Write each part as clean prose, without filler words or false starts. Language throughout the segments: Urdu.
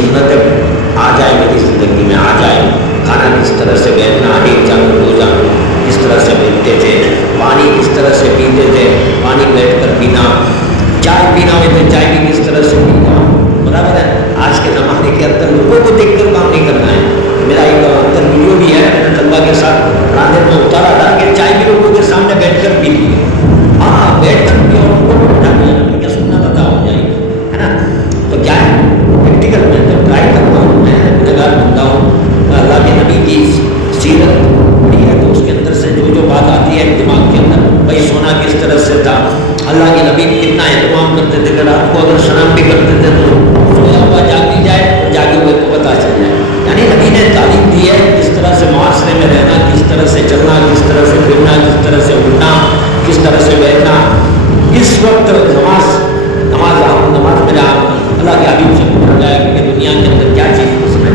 سنتیں آ جائے میری زندگی میں آ جائے. کھانا کس طرح سے بیٹھنا، ایک جانور دو جانور کس طرح سے بیٹھتے تھے، پانی کس طرح سے پیتے تھے، پانی بیٹھ کر پینا، چائے پینا ہو تو چائے بھی کس طرح سے پینا. برابر ہے. آج کے زمانے کے اندر لوگوں کو دیکھ کر کام نہیں کرنا ہے. میرا ایک اندر ویڈیو بھی ہے، میں نے طلبا کے ساتھ راندر میں اتارا تھا کہ چائے بھی لوگوں کے سامنے بیٹھ کر پی لی. ہاں بیٹھ کر پی اور ان کو بٹھا دیا کیا سننا پتا ہو جائے گی، ہے نا. تو کیا ہے پریکٹیکل میں تو ٹرائی کرتا ہوں، میں گنہگار بنتا ہوں. اللہ کے نبی کی سیرت پڑھی ہے تو اس کے اندر سے جو بات آتی ہے دماغ کے اندر، بھائی سونا کس طرح سے تھا، اللہ کے نبی کتنا اہتمام کرتے تھے کہ رات کو اگر شراب بھی کرتے تھے تو سویا ہوا جاگ بھی جائے اور جاگے ہوئے کو پتہ چل جائے. یعنی نبی نے تعلیم دی ہے کس طرح سے معاشرے میں رہنا، کس طرح سے چلنا، کس طرح سے پھرنا، کس طرح سے اٹھنا، کس طرح سے بیٹھنا. اس وقت نماز میں اللہ کے حبیب سے پوچھا جائے کہ دنیا کے اندر کیا چیز پسند ہے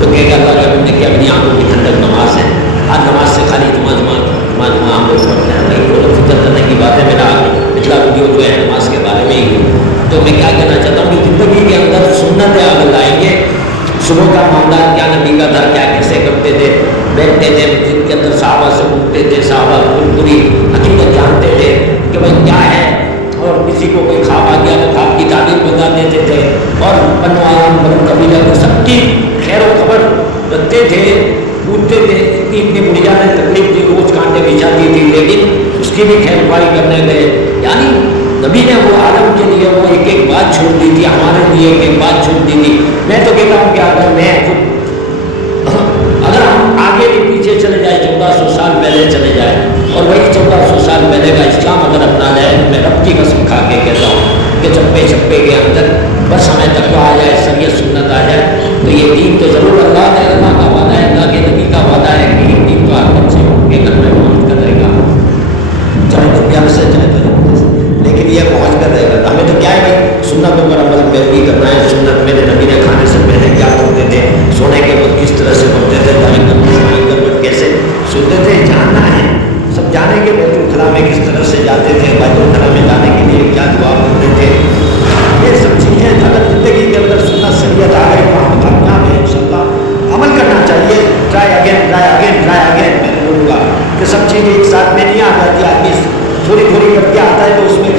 تو کہے گا اللہ کے حبیب نے کہ اپنی آنکھوں کی ٹھنڈک نماز ہے. آج نماز سے خالی جمعہ ہم لوگ پڑھتے ہیں. بھائی تھوڑا فکر کرنے کی بات ہے. میرا پچھلا ویڈیو جو ہے نماز کے بارے میں ہی. تو میں کیا کہنا چاہتا ہوں کہ زندگی کے اندر سنتیں اگر لائیں گے، صبح کا معاملہ کیا نبی کا تھا، کیا کیسے کرتے تھے، بیٹھتے تھے مسجد کے اندر، صحابہ سے اٹھتے تھے، صحابہ پوری حقیقت جانتے تھے کہ بھائی کیا ہے. اور کسی کو کوئی خواب آ گیا تو خواب کی تعبیر بتا دیتے تھے اور بنو قبیلہ کے سب کی خیر و خبر رکھتے تھے، پوچھتے تھے. اتنی بڑھیا نے تکلیف دی، روز کانٹے بچھاتی تھی لیکن اس کی بھی خیر خواہی کرنے گئے. یعنی نبی نے وہ عالم کے لیے وہ ایک بات چھوڑ دی تھی، ہمارے لیے ایک بات چھوڑ دی تھی. میں تو کہتا ہوں کہ اگر ہم آگے بھی پیچھے چلے جائیں 1400 سال پہلے چلے جائیں اور وہی 1400 سال پہلے کا اسلام اگر اپنا جائے تو میں رب کی قسم کھا کے کہتا ہوں کہ چپے چپے کے اندر بس ہمیں تقویٰ آ جائے، سریت سنت آ جائے تو یہ دین تو ضرور اللہ کا وعدہ ہے، اللہ کے نبی کا وعدہ ہے کہ یہ دین تو ہر بچے کے گھر میں پہنچ کر رہے گا، چاہے دنیا سے چاہے تو سے، لیکن یہ پہنچ کر رہے گا. ہمیں تو کیا ہے بھائی سنتوں پر عمل پیروی کرنا ہے. سنت میرے نبی نے کھانے سے پہلے کیا کرتے تھے، سونے کے وقت کس طرح سے پڑھتے تھے، دائیں کر کیسے سنتے تھے، جاننا ہے. سب جانے کے بیت الخلاء میں کس طرح سے جاتے تھے، بیت الخلاء میں جانے کے لیے کیا دعا کرتے تھے. یہ سب چیزیں اگر زندگی کے اندر سنت شریعت آ گئی تو ہم کامیاب ہیں انشاءاللہ. عمل کرنا چاہیے. ٹرائی اگین میں بولوں گا کہ سب چیزیں ایک ساتھ میں نہیں آ جاتی. آدمی تھوڑی کر کے آتا ہے تو اس میں